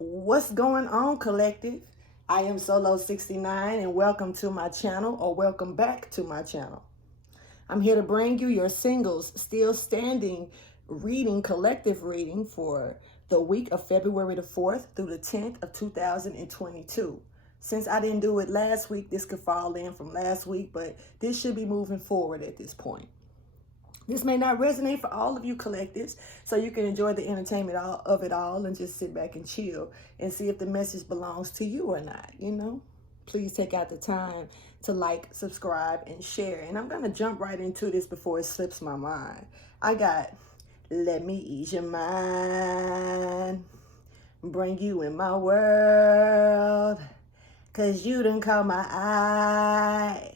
What's going on, collective? I am Solo69 and welcome to my channel, or welcome back to my channel. I'm here to bring you your singles still standing reading, collective reading for the week of February the 4th through the 10th of 2022. Since I didn't do it last week, this could fall in from last week, but this should be moving forward at this point. This may not resonate for all of you collectives, so you can enjoy the entertainment of it all and just sit back and chill and see if the message belongs to you or not, you know? Please take out the time to like, subscribe, and share. And I'm going to jump right into this before it slips my mind. I got, let me ease your mind, bring you in my world, 'cause you done caught my eye.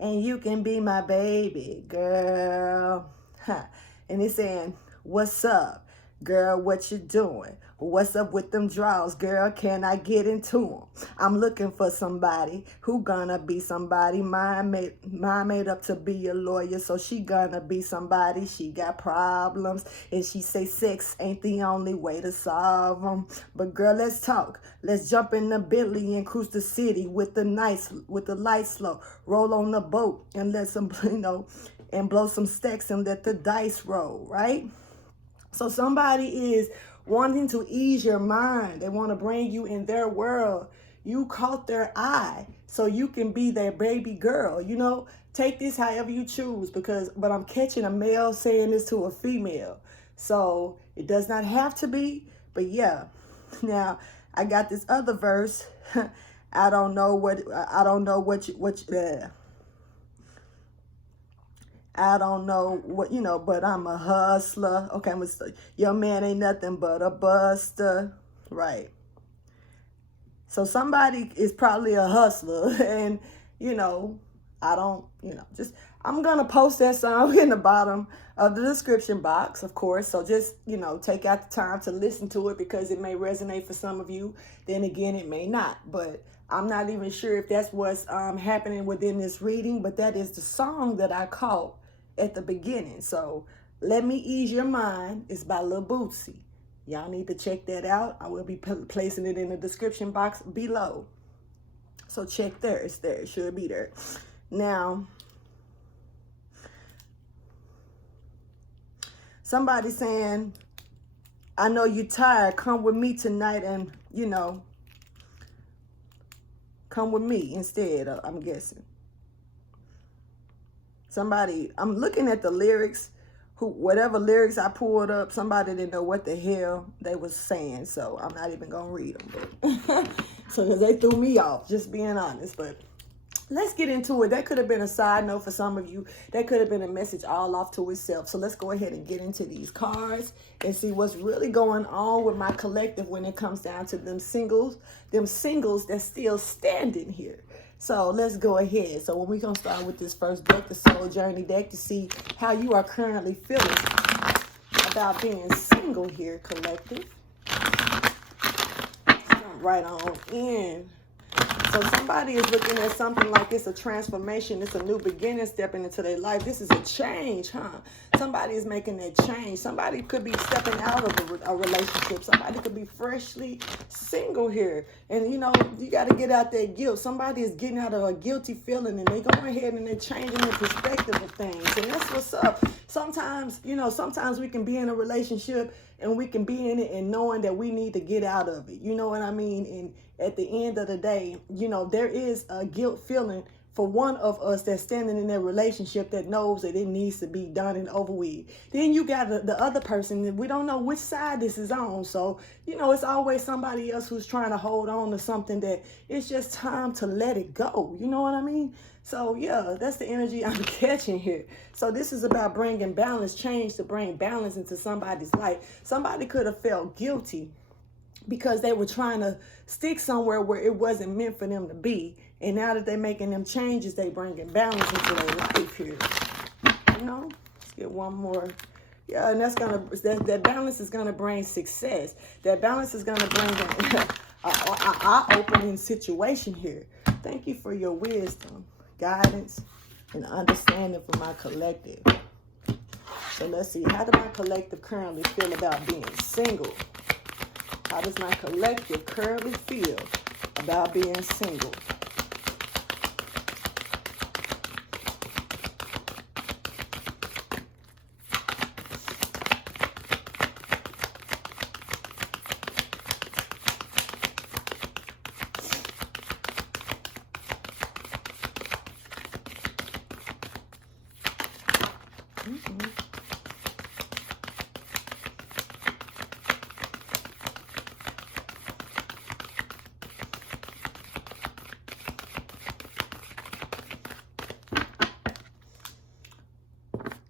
And you can be my baby girl. Huh. And it's saying, what's up, girl? What you doing? What's up with them draws, girl? Can I get into them? I'm looking for somebody who gonna be somebody. Mine made up to be a lawyer, so she gonna be somebody. She got problems, and she say sex ain't the only way to solve them. But girl, let's talk. Let's jump in the Bentley and cruise the city with the lights low. Roll on the boat and let some, and blow some stacks and let the dice roll, right? So somebody is wanting to ease your mind. They want to bring you in their world. You caught their eye, so you can be their baby girl. Take this however you choose, but I'm catching a male saying this to a female. So it does not have to be, but yeah. Now, I got this other verse. I don't know what you, I don't know what, but I'm a hustler. Okay, I'm your man ain't nothing but a buster. Right. So somebody is probably a hustler, and, I'm going to post that song in the bottom of the description box, of course. So just, take out the time to listen to it, because it may resonate for some of you. Then again, it may not. But I'm not even sure if that's what's happening within this reading, but that is the song that I caught at the beginning. So Let Me Ease Your Mind is by Lil BOOSIE. Y'all need to check that out. I will be placing it in the description box below. So check there. It's there. It should be there. Now, somebody saying, I know you're tired. Come with me tonight and, come with me instead, I'm guessing. Somebody, I'm looking at the lyrics, whatever lyrics I pulled up, somebody didn't know what the hell they was saying, so I'm not even gonna read them. But so, because they threw me off, just being honest. But let's get into it. That could have been a side note for some of you. That could have been a message all off to itself. So let's go ahead and get into these cards and see what's really going on with my collective when it comes down to them singles that's still standing here. So let's go ahead. So we're going to start with this first deck, the Soul Journey deck, to see how you are currently feeling about being single here, collective. Jump right on in. So somebody is looking at something like it's a transformation. It's a new beginning stepping into their life. This is a change, huh? Somebody is making that change. Somebody could be stepping out of a relationship. Somebody could be freshly single here. And, you got to get out that guilt. Somebody is getting out of a guilty feeling, and they're going ahead and they're changing their perspective of things. And that's what's up. Sometimes, sometimes we can be in a relationship and we can be in it and knowing that we need to get out of it. You know what I mean? And at the end of the day, there is a guilt feeling for one of us that's standing in that relationship that knows that it needs to be done and over with. Then you got the other person that we don't know which side this is on. So, it's always somebody else who's trying to hold on to something that it's just time to let it go. You know what I mean? So, yeah, that's the energy I'm catching here. So this is about bringing balance, change to bring balance into somebody's life. Somebody could have felt guilty because they were trying to stick somewhere where it wasn't meant for them to be. And now that they're making them changes, they bringing balance into their life here. Let's get one more. Yeah, and that balance is gonna bring success. That balance is gonna bring an eye-opening situation here. Thank you for your wisdom, guidance, and understanding for my collective. So let's see, how do my collective currently feel about being single? How does my collective currently feel about being single?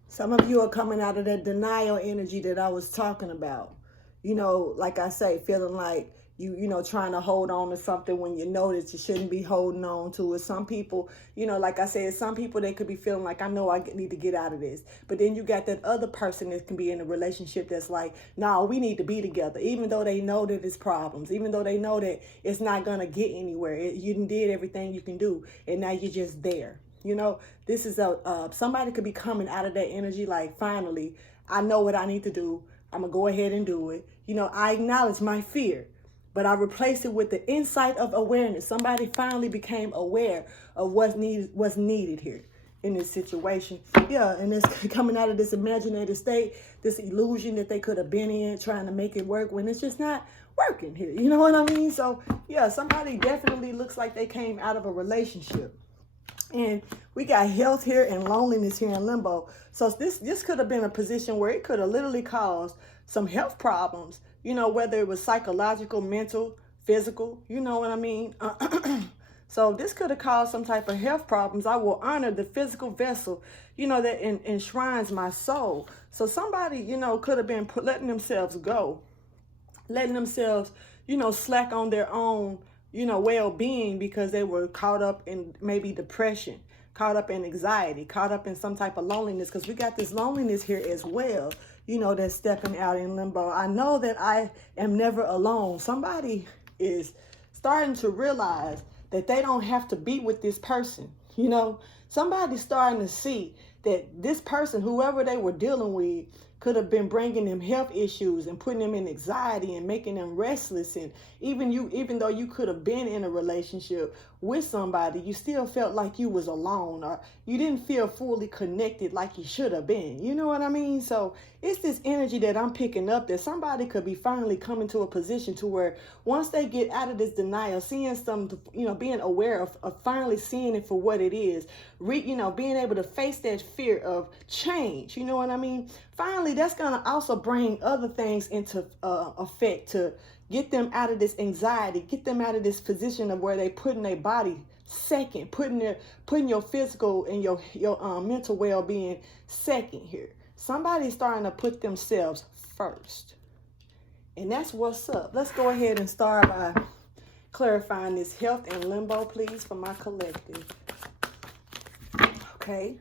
Some of you are coming out of that denial energy that I was talking about. You know, like I say, feeling like you know, trying to hold on to something when you know that you shouldn't be holding on to it. Some people, you know, like I said, some people, they could be feeling like, I know I need to get out of this. But then you got that other person that can be in a relationship that's like, no, we need to be together. Even though they know that it's problems, even though they know that it's not going to get anywhere. You did everything you can do, and now you're just there. You know, this is somebody could be coming out of that energy like, finally, I know what I need to do. I'm going to go ahead and do it. You know, I acknowledge my fear, but I replaced it with the insight of awareness. Somebody finally became aware of what's needed here in this situation. Yeah, and it's coming out of this imaginative state, this illusion that they could have been in, trying to make it work when it's just not working here. You know what I mean? So, yeah, somebody definitely looks like they came out of a relationship. And we got health here and loneliness here in limbo. So this could have been a position where it could have literally caused some health problems, you know, whether it was psychological, mental, physical, you know what I mean? So this could have caused some type of health problems. I will honor the physical vessel, you know, that enshrines my soul. So somebody, you know, could have been letting themselves go, letting themselves, you know, slack on their own, you know, well-being because they were caught up in maybe depression, caught up in anxiety, caught up in some type of loneliness, because we got this loneliness here as well, you know, that's stepping out in limbo. I know that I am never alone. Somebody is starting to realize that they don't have to be with this person. You know, somebody's starting to see that this person, whoever they were dealing with, could have been bringing them health issues and putting them in anxiety and making them restless. And even though you could have been in a relationship with somebody, you still felt like you was alone, or you didn't feel fully connected like you should have been. You know what I mean? So it's this energy that I'm picking up, that somebody could be finally coming to a position to where once they get out of this denial, seeing some, you know, being aware of finally seeing it for what it is, you know, being able to face that fear of change. You know what I mean? Finally, that's going to also bring other things into effect to get them out of this anxiety, get them out of this position of where they putting their body second, putting your physical and your mental well-being second here. Somebody's starting to put themselves first. And that's what's up. Let's go ahead and start by clarifying this health and limbo, please, for my collective. Okay.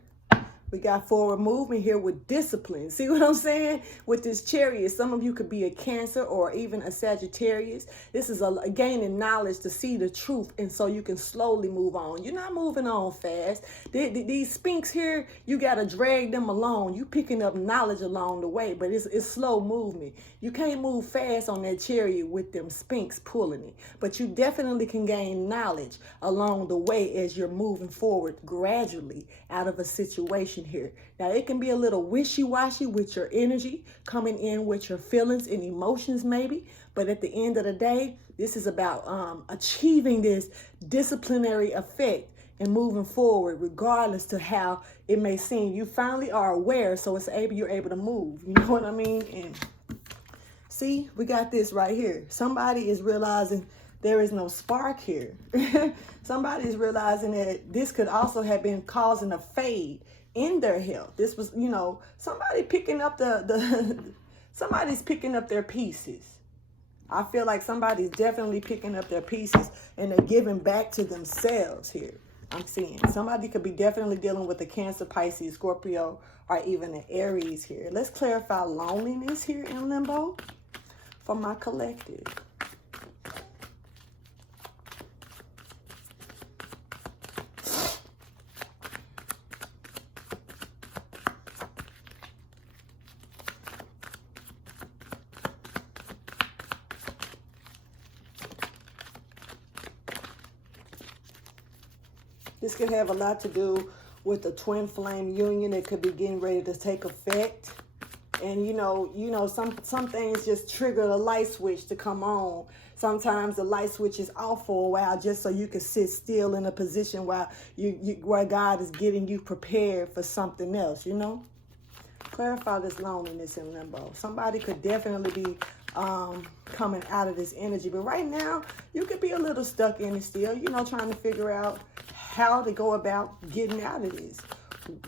We got forward movement here with discipline. See what I'm saying? With this Chariot, some of you could be a Cancer or even a Sagittarius. This is a gaining knowledge to see the truth, and so you can slowly move on. You're not moving on fast. These Sphinx here, you got to drag them along. You picking up knowledge along the way, but it's slow movement. You can't move fast on that Chariot with them Sphinx pulling it, but you definitely can gain knowledge along the way as you're moving forward gradually out of a situation here. Now, it can be a little wishy-washy with your energy, coming in with your feelings and emotions maybe, but at the end of the day, this is about achieving this disciplinary effect and moving forward regardless to how it may seem. You finally are aware, so you're able to move. You know what I mean? And see, we got this right here. Somebody is realizing there is no spark here. Somebody is realizing that this could also have been causing a fade in their health. This was, you know, somebody picking up somebody's picking up their pieces. I feel like somebody's definitely picking up their pieces and they're giving back to themselves here. I'm seeing somebody could be definitely dealing with a Cancer, Pisces, Scorpio, or even an Aries here. Let's clarify loneliness here in limbo for my collective. This could have a lot to do with the twin flame union that could be getting ready to take effect. And some things just trigger the light switch to come on. Sometimes the light switch is off for a while just so you can sit still in a position while where God is getting you prepared for something else, Clarify this loneliness in limbo. Somebody could definitely be coming out of this energy. But right now, you could be a little stuck in it still, trying to figure out how to go about getting out of this.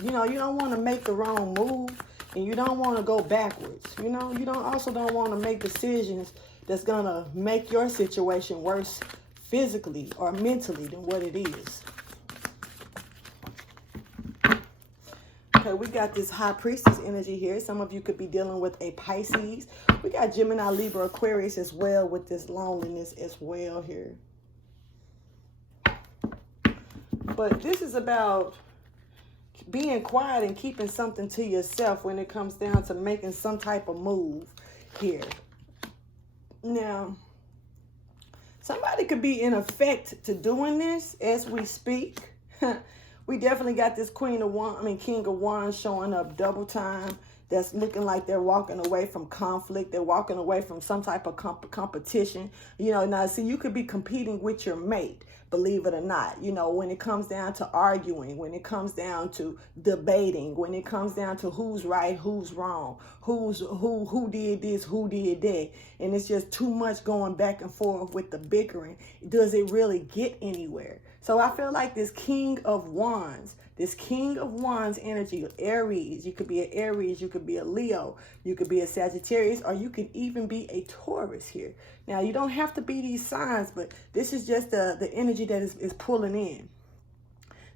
You don't want to make the wrong move, and you don't want to go backwards. You also don't want to make decisions that's going to make your situation worse physically or mentally than what it is. Okay, we got this High Priestess energy here. Some of you could be dealing with a Pisces. We got Gemini, Libra, Aquarius as well with this loneliness as well here. But this is about being quiet and keeping something to yourself when it comes down to making some type of move here. Now, somebody could be in effect to doing this as we speak. We definitely got this King of Wands showing up double time. That's looking like they're walking away from conflict. They're walking away from some type of competition. Now, see, you could be competing with your mate, believe it or not. When it comes down to arguing, when it comes down to debating, when it comes down to who's right, who's wrong, who did this, who did that. And it's just too much going back and forth with the bickering. Does it really get anywhere? So I feel like this King of Wands energy, Aries, you could be an Aries, you could be a Leo, you could be a Sagittarius, or you could even be a Taurus here. Now, you don't have to be these signs, but this is just the energy that is pulling in.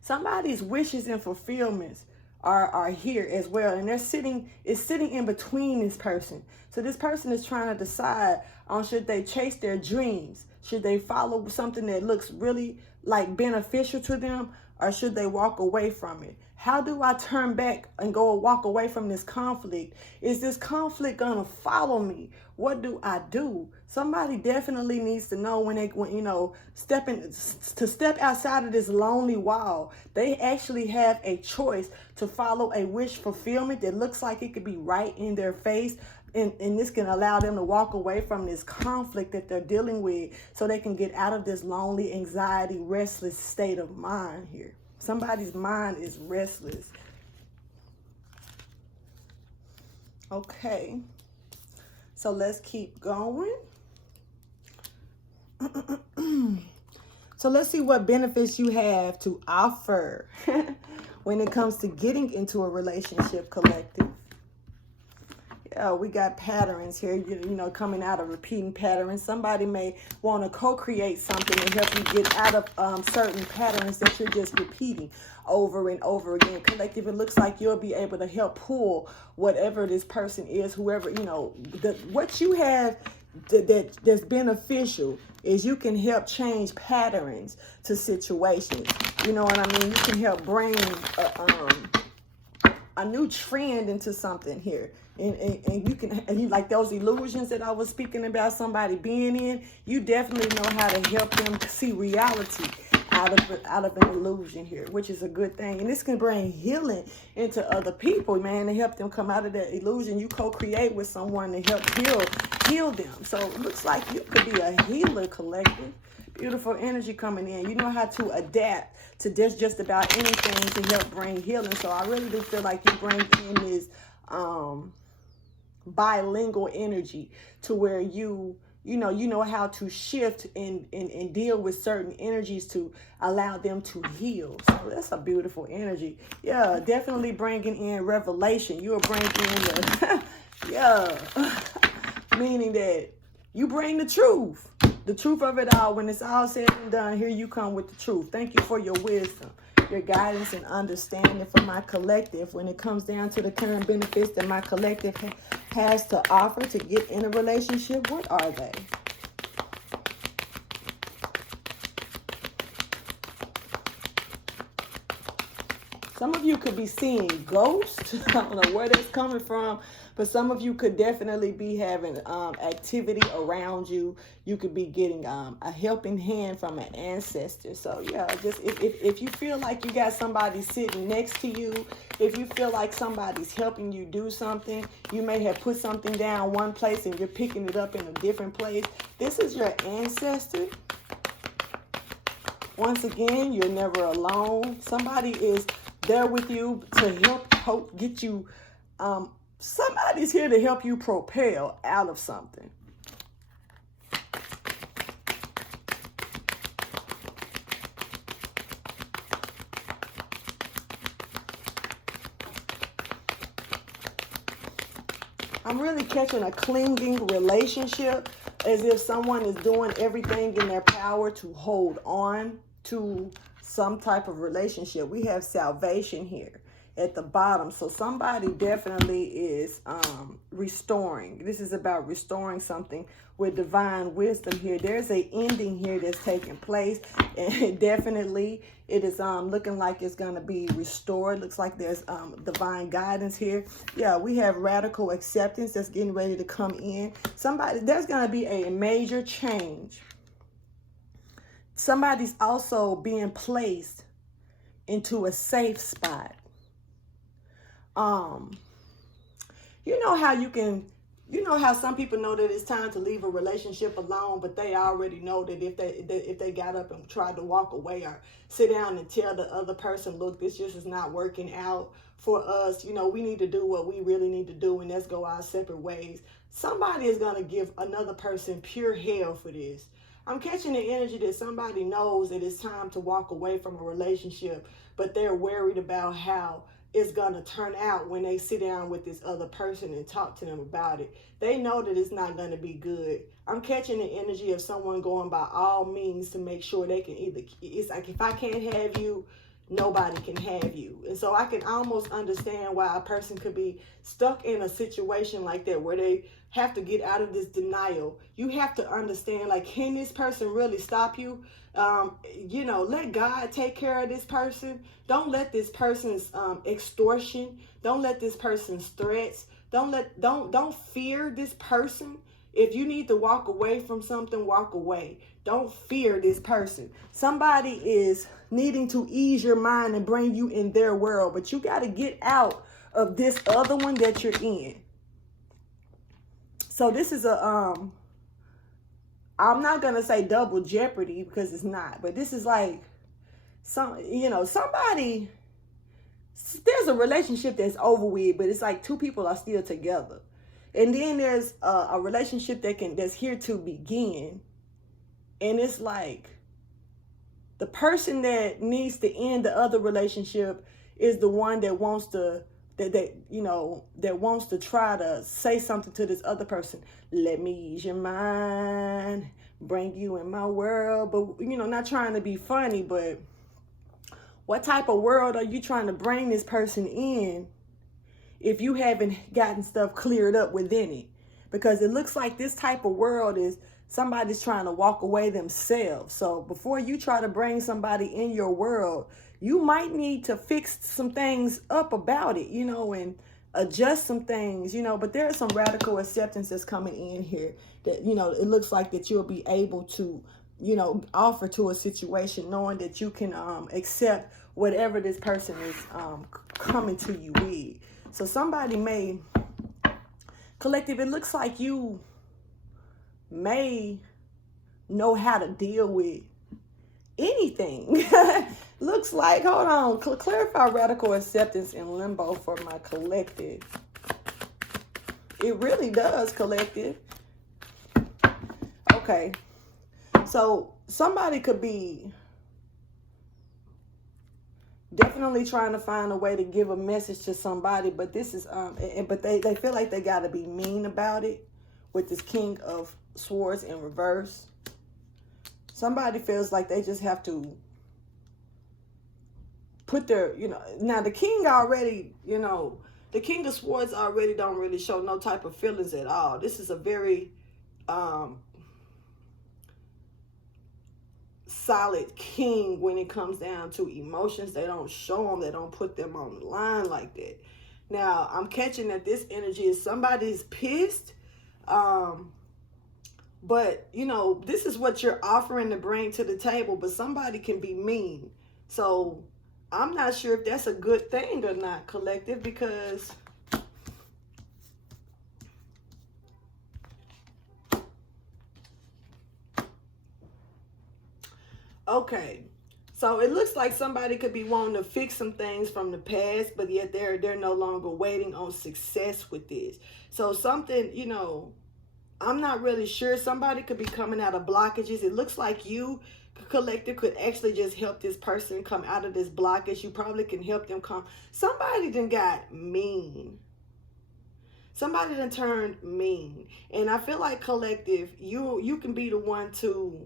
Somebody's wishes and fulfillments are here as well, and it's sitting in between this person. So this person is trying to decide on should they chase their dreams, should they follow something that looks really like beneficial to them, or should they walk away from it? How do I turn back and walk away from this conflict? Is this conflict gonna follow me? What do I do? Somebody definitely needs to know when step outside of this lonely wall. They actually have a choice to follow a wish fulfillment that looks like it could be right in their face. And this can allow them to walk away from this conflict that they're dealing with so they can get out of this lonely, anxiety, restless state of mind here. Somebody's mind is restless. Okay. So let's keep going. So let's see what benefits you have to offer when it comes to getting into a relationship, collective. We got patterns here, coming out of repeating patterns. Somebody may want to co-create something and help you get out of certain patterns that you're just repeating over and over again. Collective, it looks like you'll be able to help pull whatever this person is, whoever, what you have that's beneficial is you can help change patterns to situations. You know what I mean? You can help bring a new trend into something here. And you can, like those illusions that I was speaking about somebody being in, you definitely know how to help them see reality out of an illusion here, which is a good thing. And this can bring healing into other people, man, to help them come out of that illusion. You co-create with someone to help heal them. So it looks like you could be a healer, collective. Beautiful energy coming in. You know how to adapt to just about anything to help bring healing. So I really do feel like you bring in this bilingual energy to where you know how to shift and deal with certain energies to allow them to heal. So that's a beautiful energy. Yeah, definitely bringing in revelation. You are bringing in meaning that you bring the truth of it all. When it's all said and done, here you come with the truth. Thank you for your wisdom, your guidance and understanding for my collective when it comes down to the current benefits that my collective has to offer to get in a relationship. What are they? Some of you could be seeing ghosts. I don't know where that's coming from, but some of you could definitely be having activity around you. You could be getting a helping hand from an ancestor. So yeah, just if you feel like you got somebody sitting next to you, if you feel like somebody's helping you do something, you may have put something down one place and you're picking it up in a different place. This is your ancestor. Once again, you're never alone. Somebody is there with you to help get you. Somebody's here to help you propel out of something. I'm really catching a clinging relationship, as if someone is doing everything in their power to hold on to some type of relationship. We have salvation here at the bottom. So somebody definitely is restoring. This is about restoring something with divine wisdom here. There's a ending here that's taking place, and definitely it is looking like it's going to be restored. Looks like there's divine guidance here. Yeah, we have radical acceptance that's getting ready to come in. There's going to be a major change. Somebody's also being placed into a safe spot. You know how some people know that it's time to leave a relationship alone, but they already know that if they got up and tried to walk away or sit down and tell the other person, look, this just is not working out for us. You know, we need to do what we really need to do, and let's go our separate ways. Somebody is going to give another person pure hell for this. I'm catching the energy that somebody knows that it's time to walk away from a relationship, but they're worried about how it's going to turn out when they sit down with this other person and talk to them about it. They know that it's not going to be good. I'm catching the energy of someone going by all means to make sure they can it's like, if I can't have you, nobody can have you. And so I can almost understand why a person could be stuck in a situation like that where they have to get out of this denial. You have to understand, like, can this person really stop you? Let God take care of this person. Don't let this person's extortion. Don't let this person's threats. Don't fear this person. If you need to walk away from something, walk away. Don't fear this person. Somebody is needing to ease your mind and bring you in their world, but you got to get out of this other one that you're in. So this is I'm not going to say double jeopardy because it's not, but this is like somebody, there's a relationship that's over with, but it's like two people are still together. And then there's a relationship that's here to begin. And it's like the person that needs to end the other relationship is the one that wants to that wants to try to say something to this other person. Let me ease your mind, bring you in my world. But, not trying to be funny, but what type of world are you trying to bring this person in if you haven't gotten stuff cleared up within it? Because it looks like this type of world is somebody's trying to walk away themselves. So before you try to bring somebody in your world, you might need to fix some things up about it, and adjust some things, but there's some radical acceptance that's coming in here that, it looks like that you'll be able to, offer to a situation, knowing that you can accept whatever this person is coming to you with. So somebody may, collective, it looks like you may know how to deal with anything. Looks like, hold on, clarify radical acceptance in limbo for my collective. It really does, collective. Okay, so somebody could be definitely trying to find a way to give a message to somebody, but this is but they feel like they got to be mean about it with this King of Swords in reverse. Somebody feels like they just have to put their, now the king already, the King of Swords already don't really show no type of feelings at all. This is a very solid king when it comes down to emotions. They don't show them. They don't put them on the line like that. Now, I'm catching that this energy is somebody's pissed. But, you know, this is what you're offering to bring to the table. But somebody can be mean. So I'm not sure if that's a good thing or not, collective, because okay, so it looks like somebody could be wanting to fix some things from the past, but yet they're no longer waiting on success with this. So something, you know, I'm not really sure. Somebody could be coming out of blockages. It looks like you, collective, could actually just help this person come out of this blockage. You probably can help them come. Somebody done got mean. Somebody done turned mean. And I feel like, collective, you can be the one to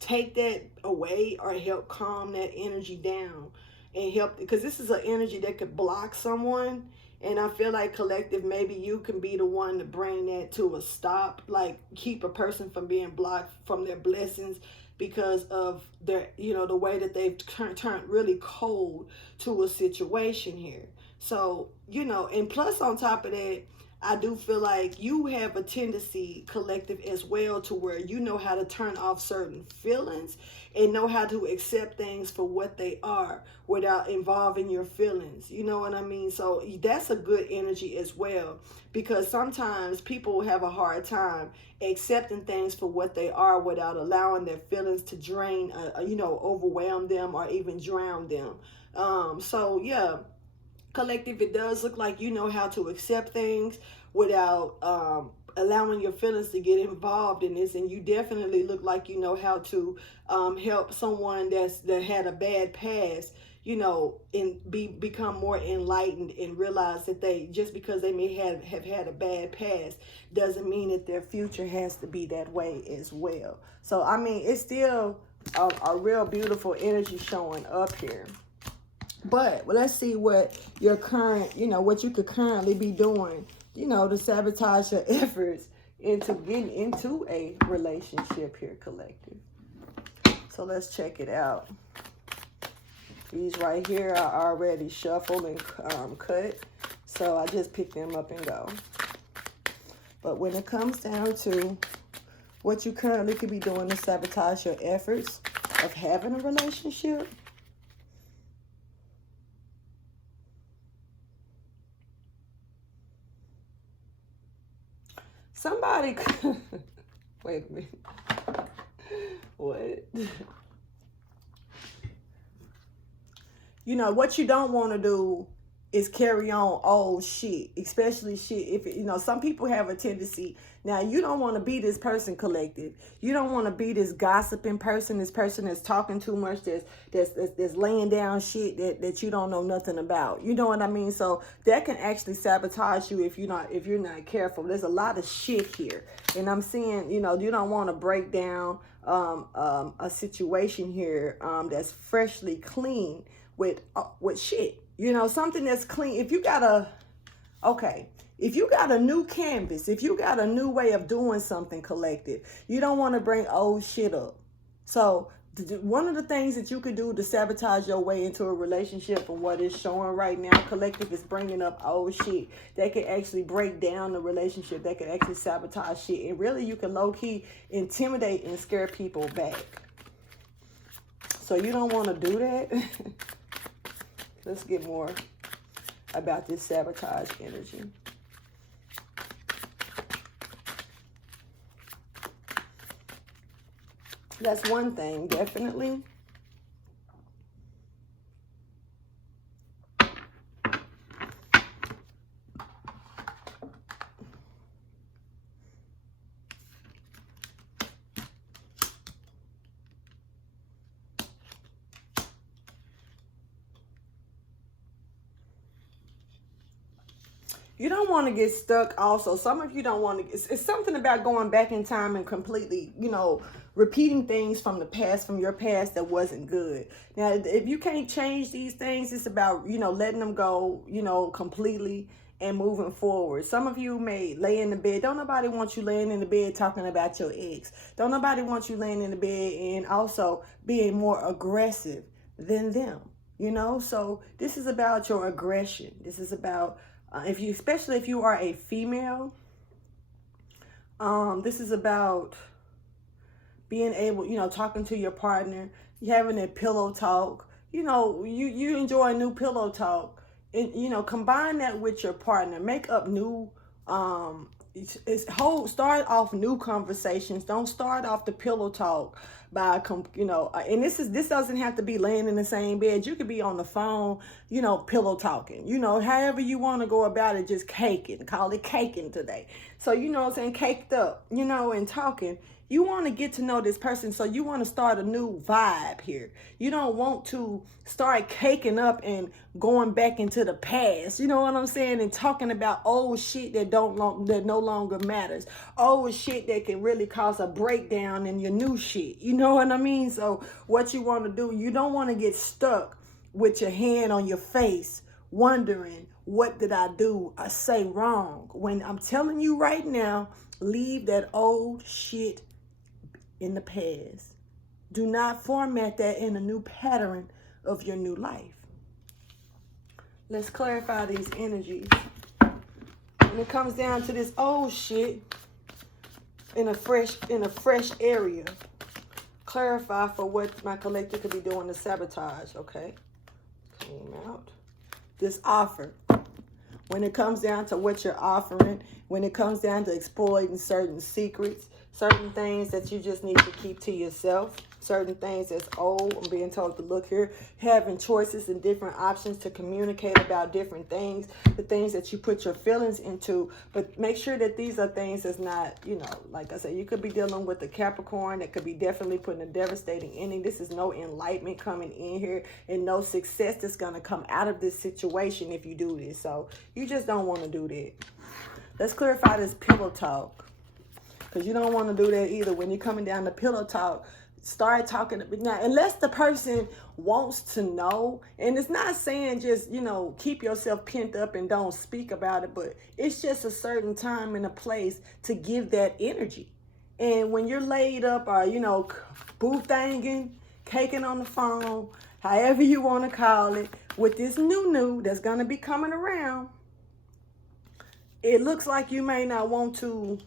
take that away or help calm that energy down and help, because this is an energy that could block someone. And I feel like, collective, maybe you can be the one to bring that to a stop, like keep a person from being blocked from their blessings because of their, you know, the way that they've turned really cold to a situation here. So, you know, and plus on top of that, I do feel like you have a tendency, collective, as well, to where you know how to turn off certain feelings and know how to accept things for what they are without involving your feelings. You know what I mean? So that's a good energy as well, because sometimes people have a hard time accepting things for what they are without allowing their feelings to drain, you know, overwhelm them or even drown them. So yeah, collective, it does look like you know how to accept things without allowing your feelings to get involved in this, and you definitely look like you know how to help someone that had a bad past, you know, and become more enlightened and realize that they, just because they may have had a bad past doesn't mean that their future has to be that way as well. So I mean, it's still a real beautiful energy showing up here. But let's see what your current, you know, what you could currently be doing, you know, to sabotage your efforts into getting into a relationship here, collective. So let's check it out. These right here are already shuffled and cut. So I just pick them up and go. But when it comes down to what you currently could be doing to sabotage your efforts of having a relationship, somebody, wait a minute, what? You know, what you don't want to do is carry on old shit, especially shit. If, you know, some people have a tendency. Now, you don't want to be this person, collective. You don't want to be this gossiping person, this person that's talking too much, that's laying down shit that you don't know nothing about. You know what I mean? So that can actually sabotage you if you're not careful. There's a lot of shit here, and I'm seeing, you know, you don't want to break down a situation here that's freshly clean with shit. You know, something that's clean. If you got a new canvas, if you got a new way of doing something, collective, you don't want to bring old shit up. So one of the things that you could do to sabotage your way into a relationship, from what is showing right now, collective, is bringing up old shit that could actually break down the relationship, that could actually sabotage shit. And really, you can low-key intimidate and scare people back. So you don't want to do that. Let's get more about this sabotage energy. That's one thing, definitely. You don't want to get stuck also. Some of you don't want to, it's something about going back in time and completely, you know, repeating things from the past, from your past that wasn't good. Now, if you can't change these things, it's about, you know, letting them go, you know, completely and moving forward. Some of you may lay in the bed. Don't nobody want you laying in the bed talking about your ex. Don't nobody want you laying in the bed and also being more aggressive than them. You know, so this is about your aggression. This is about especially if you are a female. This is about being able, you know, talking to your partner, having a pillow talk. You know, you enjoy a new pillow talk. And, you know, combine that with your partner. Make up new, start off new conversations. Don't start off the pillow talk by, you know, and this doesn't have to be laying in the same bed. You could be on the phone, you know, pillow talking. You know, however you want to go about it, just caking. Call it caking today. So, you know what I'm saying, caked up, you know, and talking. You want to get to know this person, so you want to start a new vibe here. You don't want to start caking up and going back into the past. You know what I'm saying? And talking about old shit that no longer matters. Old shit that can really cause a breakdown in your new shit. You know what I mean? So what you want to do, you don't want to get stuck with your hand on your face wondering, what did I do or say wrong? When I'm telling you right now, leave that old shit in the past. Do not format that in a new pattern of your new life. Let's clarify these energies. When it comes down to this old shit in a fresh area, clarify for what my collective could be doing to sabotage. Okay, came out. This offer. When it comes down to what you're offering, when it comes down to exploiting certain secrets, certain things that you just need to keep to yourself, certain things that's old, I'm being told to look here, having choices and different options to communicate about different things, the things that you put your feelings into, but make sure that these are things that's not, you know, like I said, you could be dealing with a Capricorn that could be definitely putting a devastating ending. This is no enlightenment coming in here and no success that's going to come out of this situation if you do this. So you just don't want to do that. Let's clarify this pillow talk, because you don't want to do that either. When you're coming down the pillow talk, start talking. Now, unless the person wants to know, and it's not saying just, you know, keep yourself pent up and don't speak about it, but it's just a certain time and a place to give that energy. And when you're laid up or, you know, boo-thanging, caking on the phone, however you want to call it, with this new that's going to be coming around, it looks like you may not want to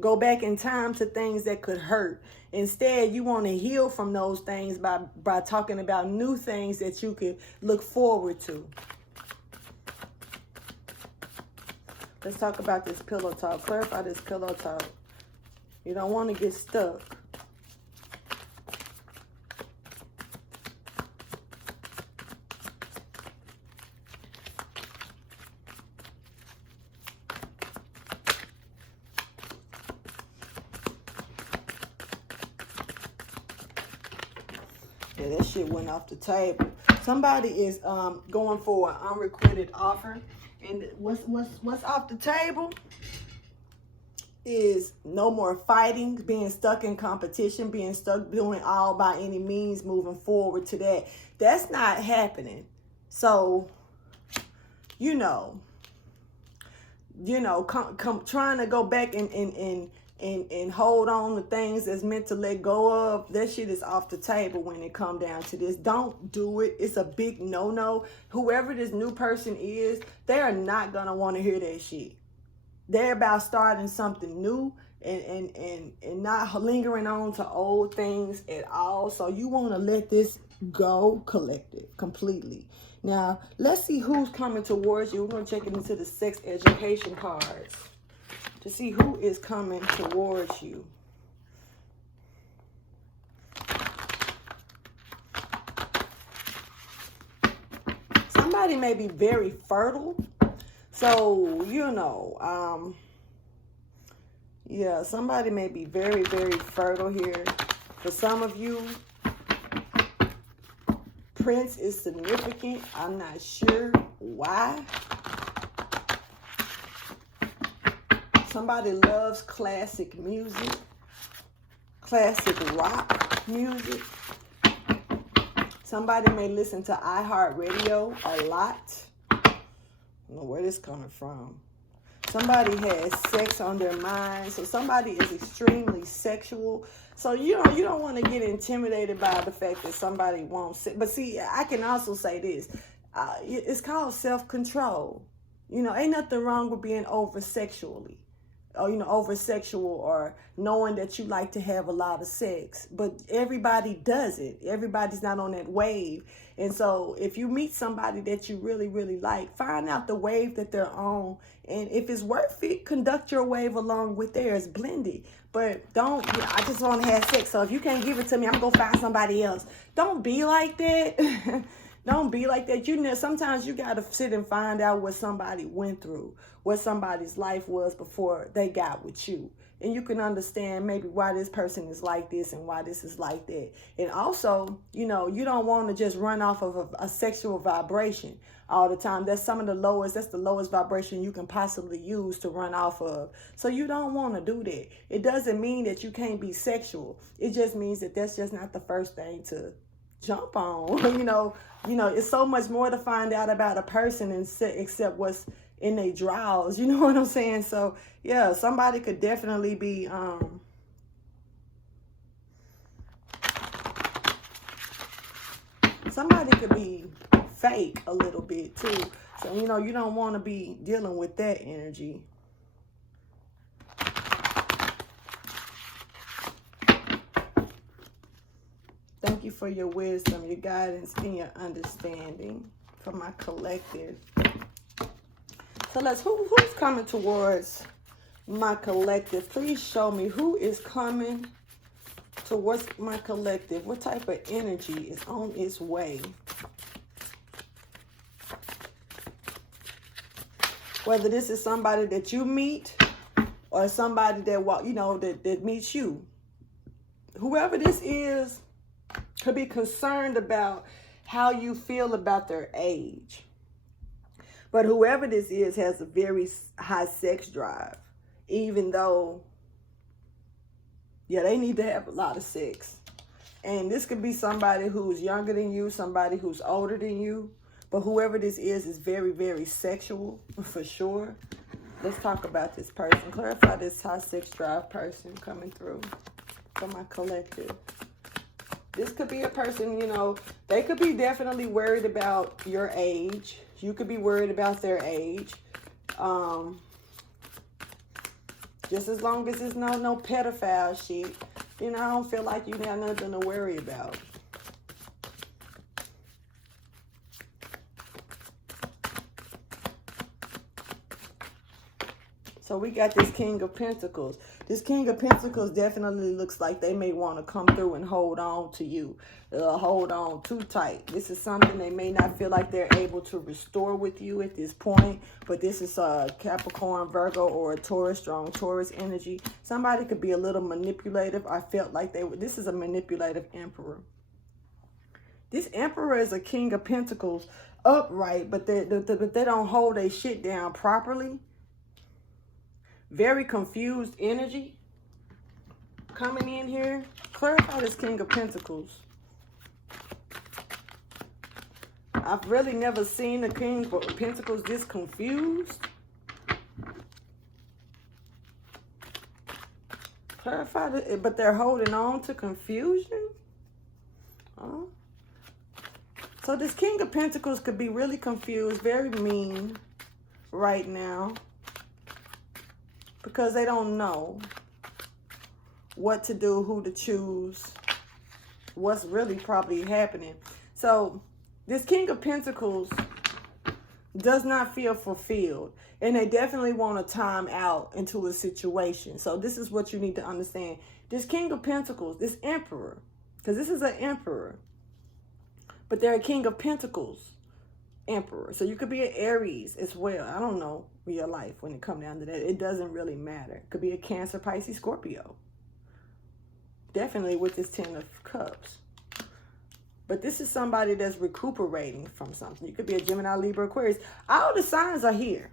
go back in time to things that could hurt. Instead, you want to heal from those things by talking about new things that you could look forward to. Let's talk about this pillow talk. Clarify this pillow talk. You don't want to get stuck. Yeah, that shit went off the table. Somebody is going for an unrequited offer, and what's off the table is no more fighting, being stuck in competition, being stuck doing all by any means, moving forward to that. That's not happening. So, you know, trying to go back and hold on to things that's meant to let go of, that shit is off the table when it come down to this. Don't do it. It's a big no-no. Whoever this new person is, they are not gonna want to hear that shit. They're about starting something new and not lingering on to old things at all. So you want to let this go, collective, completely. Now, let's see who's coming towards you. We're going to check into the sex education cards to see who is coming towards you. Somebody may be very fertile. So, you know, yeah, somebody may be very, very fertile here. For some of you, Prince is significant. I'm not sure why. Somebody loves classic music, classic rock music. Somebody may listen to iHeartRadio a lot. I don't know where this coming from. Somebody has sex on their mind. So somebody is extremely sexual. So, you don't want to get intimidated by the fact that somebody won't sit. But see, I can also say this. It's called self-control. Ain't nothing wrong with being over sexually. Or, over sexual, or knowing that you like to have a lot of sex. But everybody does it. Everybody's not on that wave. And so if you meet somebody that you really, really like, find out the wave that they're on. And if it's worth it, conduct your wave along with theirs. Blend it. But don't, I just want to have sex. So if you can't give it to me, I'm going to go find somebody else. Don't be like that. Don't be like that. Sometimes you got to sit and find out what somebody went through, what somebody's life was before they got with you. And you can understand maybe why this person is like this and why this is like that. And also, you don't want to just run off of a sexual vibration all the time. That's the lowest vibration you can possibly use to run off of. So you don't want to do that. It doesn't mean that you can't be sexual. It just means that that's just not the first thing to jump on. It's so much more to find out about a person except what's in their drawers. You know what I'm saying? So yeah, somebody could definitely be somebody could be fake a little bit too. So you don't want to be dealing with that energy. Thank you for your wisdom, your guidance, and your understanding for my collective. So who's coming towards my collective? Please show me who is coming towards my collective. What type of energy is on its way? Whether this is somebody that you meet or somebody that meets you. Whoever this is could be concerned about how you feel about their age. But whoever this is has a very high sex drive, even though, they need to have a lot of sex. And this could be somebody who's younger than you, somebody who's older than you. But whoever this is very, very sexual, for sure. Let's talk about this person. Clarify this high sex drive person coming through for my collective. This could be a person, they could be definitely worried about your age. You could be worried about their age. Just as long as it's no pedophile shit. I don't feel like you have nothing to worry about. So we got this King of Pentacles. This King of Pentacles definitely looks like they may want to come through and hold on to you. Hold on too tight. This is something they may not feel like they're able to restore with you at this point. But this is a Capricorn, Virgo, or a Taurus, strong Taurus energy. Somebody could be a little manipulative. I felt like this is a manipulative emperor. This emperor is a King of Pentacles upright, but they don't hold their shit down properly. Very confused energy coming in here. Clarify this King of Pentacles. I've really never seen a King of Pentacles this confused. Clarify it, but they're holding on to confusion. So this King of Pentacles could be really confused, very mean right now. Because they don't know what to do, who to choose, what's really probably happening. So this King of Pentacles does not feel fulfilled. And they definitely want to time out into a situation. So this is what you need to understand. This King of Pentacles, this Emperor, because this is an Emperor, but they're a King of Pentacles Emperor. So you could be an Aries as well. I don't know your life when it comes down to that. It doesn't really matter. It could be a Cancer, Pisces, Scorpio. Definitely with this 10 of Cups. But this is somebody that's recuperating from something. You could be a Gemini, Libra, Aquarius. All the signs are here.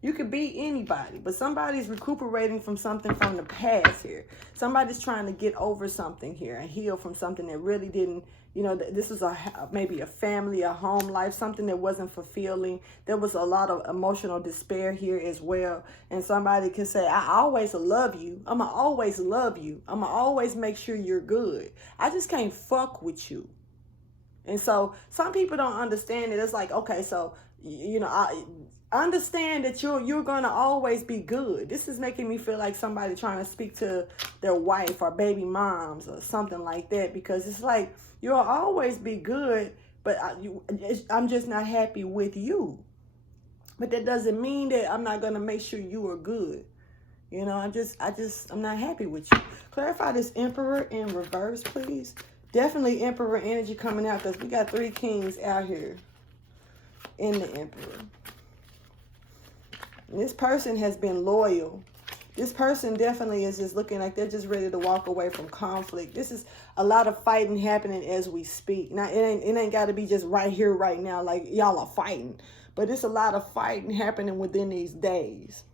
You could be anybody, but somebody's recuperating from something from the past here. Somebody's trying to get over something here and heal from something that really didn't, you know, this was maybe a family, a home life, something that wasn't fulfilling. There was a lot of emotional despair here as well. And somebody can say, I always love you. I'm going to always love you. I'm going to always make sure you're good. I just can't fuck with you. And so some people don't understand it. It's like, okay, so, you know, I understand that you're going to always be good. This is making me feel like somebody trying to speak to their wife or baby moms or something like that, because it's like, you'll always be good, but I'm just not happy with you. But that doesn't mean that I'm not going to make sure you are good. You know, I'm not happy with you. Clarify this Emperor in reverse, please. Definitely Emperor energy coming out, because we got 3 kings out here in the Emperor. And this person has been loyal. This person definitely is just looking like they're just ready to walk away from conflict. This is a lot of fighting happening as we speak. Now, it ain't got to be just right here, right now, like y'all are fighting. But it's a lot of fighting happening within these days.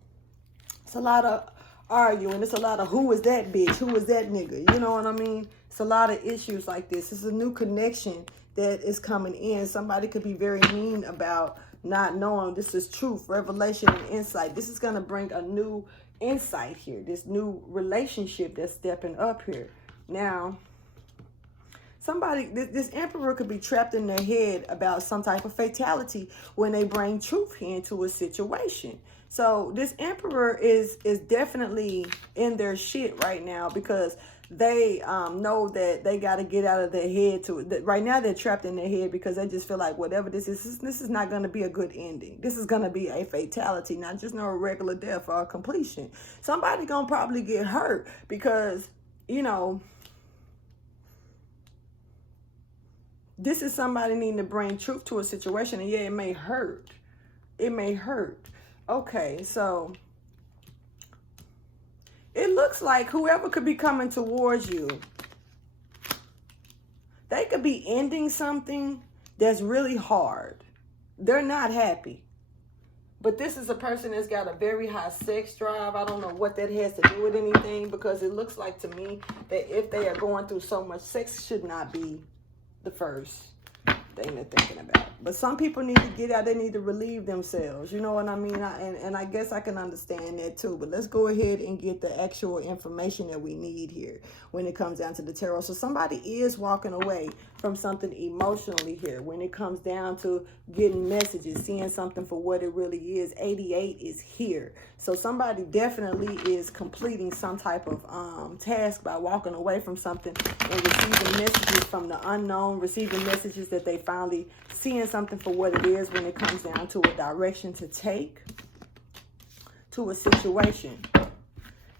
It's a lot of arguing. It's a lot of who is that bitch? Who is that nigga? You know what I mean? It's a lot of issues like this. It's a new connection that is coming in. Somebody could be very mean about not knowing. This is truth, revelation, and insight. This is going to bring a new insight here. This new relationship that's stepping up here. Now, somebody, this Emperor could be trapped in their head about some type of fatality when they bring truth into a situation. So this Emperor is definitely in their shit right now, because they know that they got to get out of their head right now they're trapped in their head, because they just feel like whatever this is not going to be a good ending. This is going to be a fatality, not just no regular death or a completion. Somebody going to probably get hurt because, you know, this is somebody needing to bring truth to a situation, and yeah, it may hurt. It may hurt. Okay, so it looks like whoever could be coming towards you, they could be ending something that's really hard. They're not happy. But this is a person that's got a very high sex drive. I don't know what that has to do with anything, because it looks like to me that if they are going through so much, sex should not be the first thing they're thinking about. But some people need to get out. They need to relieve themselves. You know what I mean? And I guess I can understand that too. But let's go ahead and get the actual information that we need here when it comes down to the tarot. So somebody is walking away from something emotionally here when it comes down to getting messages, seeing something for what it really is. 88 is here. So somebody definitely is completing some type of task by walking away from something and receiving messages from the unknown, receiving messages that they finally seeing something for what it is when it comes down to a direction to take to a situation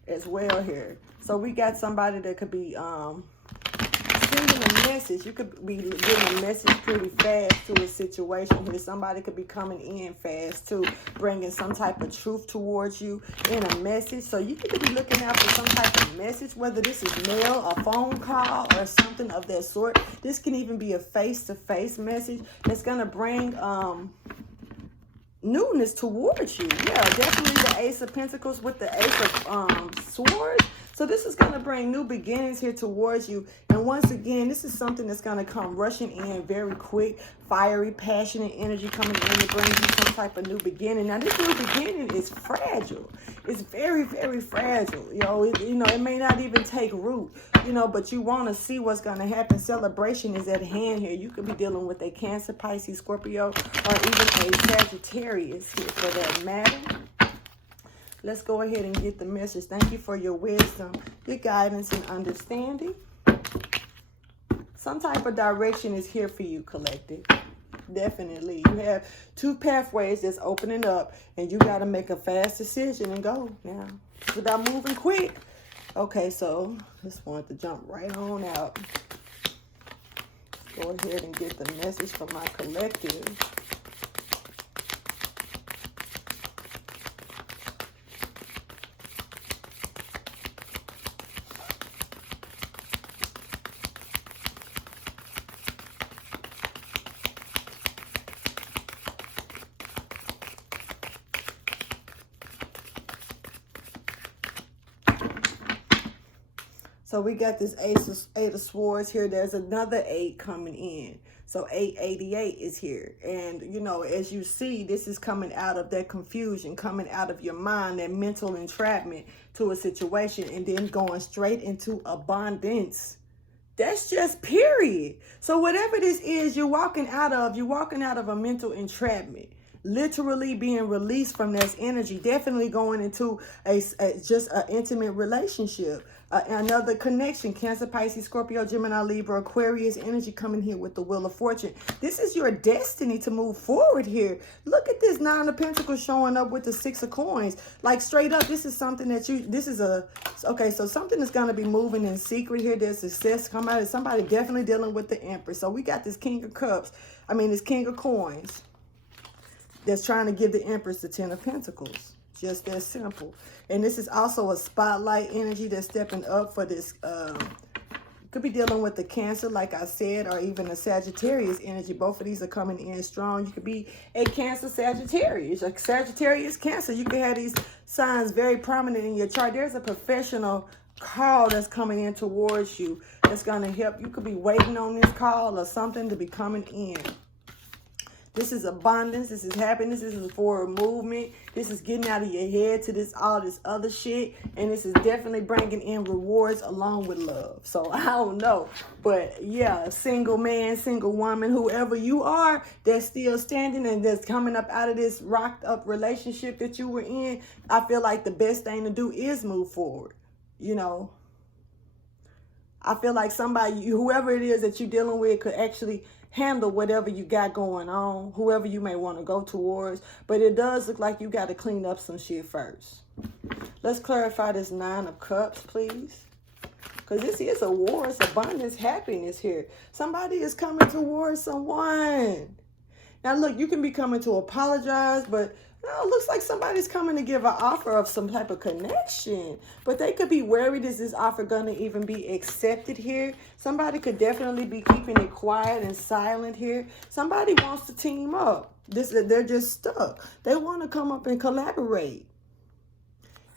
as well here. So we got somebody that could be sending a message. You could be getting a message pretty fast to a situation here. Somebody could be coming in fast too, bringing some type of truth towards you in a message. So you could be looking out for some type of message, whether this is mail, a phone call, or something of that sort. This can even be a face-to-face message that's going to bring newness towards you. Yeah, definitely the Ace of Pentacles with the Ace of Swords. So this is going to bring new beginnings here towards you. And once again, this is something that's going to come rushing in very quick, fiery, passionate energy coming in to bring you some type of new beginning. Now, this new beginning is fragile. It's very, very fragile. It may not even take root, but you want to see what's going to happen. Celebration is at hand here. You could be dealing with a Cancer, Pisces, Scorpio, or even a Sagittarius here for that matter. Let's go ahead and get the message. Thank you for your wisdom, your guidance, and understanding. Some type of direction is here for you, collective. Definitely. You have 2 pathways that's opening up, and you got to make a fast decision and go now without moving quick. Okay, so just wanted to jump right on out. Go ahead and get the message from my collective. So we got this eight of swords here. There's another 8 coming in. So 888 is here. And, you know, as you see, this is coming out of that confusion, coming out of your mind, that mental entrapment to a situation, and then going straight into abundance. That's just period. So whatever this is you're walking out of a mental entrapment. Literally being released from this energy, definitely going into just an intimate relationship, another connection. Cancer, Pisces, Scorpio, Gemini, Libra, Aquarius energy coming here with the Wheel of Fortune. This is your destiny to move forward here. Look at this 9 of Pentacles showing up with the 6 of Coins. Like straight up, this is something that okay, so something is going to be moving in secret here. There's success come out of somebody definitely dealing with the Empress. So we got this King of Cups. This King of Coins that's trying to give the Empress the 10 of Pentacles. Just that simple. And this is also a spotlight energy that's stepping up for this. Could be dealing with the Cancer, like I said, or even a Sagittarius energy. Both of these are coming in strong. You could be a Cancer Sagittarius, like Sagittarius Cancer. You could have these signs very prominent in your chart. There's a professional call that's coming in towards you that's going to help. You could be waiting on this call or something to be coming in. This is abundance. This is happiness. This is forward movement. This is getting out of your head to all this other shit. And this is definitely bringing in rewards along with love. So I don't know. But yeah, single man, single woman, whoever you are that's still standing and that's coming up out of this rocked up relationship that you were in, I feel like the best thing to do is move forward. You know, I feel like somebody, whoever it is that you're dealing with, could actually handle whatever you got going on, whoever you may want to go towards. But it does look like you got to clean up some shit first. Let's clarify this 9 of Cups, please. Because this is a war. It's abundance, happiness here. Somebody is coming towards someone. Now, look, you can be coming to apologize, but no, it looks like somebody's coming to give an offer of some type of connection. But they could be worried, is this offer going to even be accepted here? Somebody could definitely be keeping it quiet and silent here. Somebody wants to team up. They're just stuck. They want to come up and collaborate.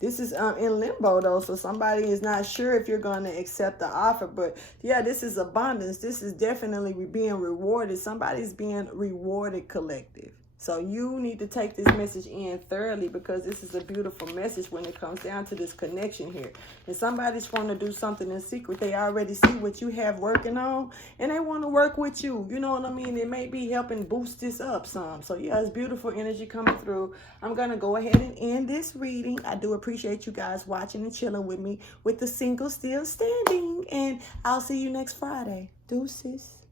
This is in limbo, though, so somebody is not sure if you're going to accept the offer. But, yeah, this is abundance. This is definitely being rewarded. Somebody's being rewarded, collective. So you need to take this message in thoroughly, because this is a beautiful message when it comes down to this connection here. And somebody's want to do something in secret. They already see what you have working on, and they want to work with you. You know what I mean? It may be helping boost this up some. So, yeah, it's beautiful energy coming through. I'm going to go ahead and end this reading. I do appreciate you guys watching and chilling with me with the single still standing. And I'll see you next Friday. Deuces.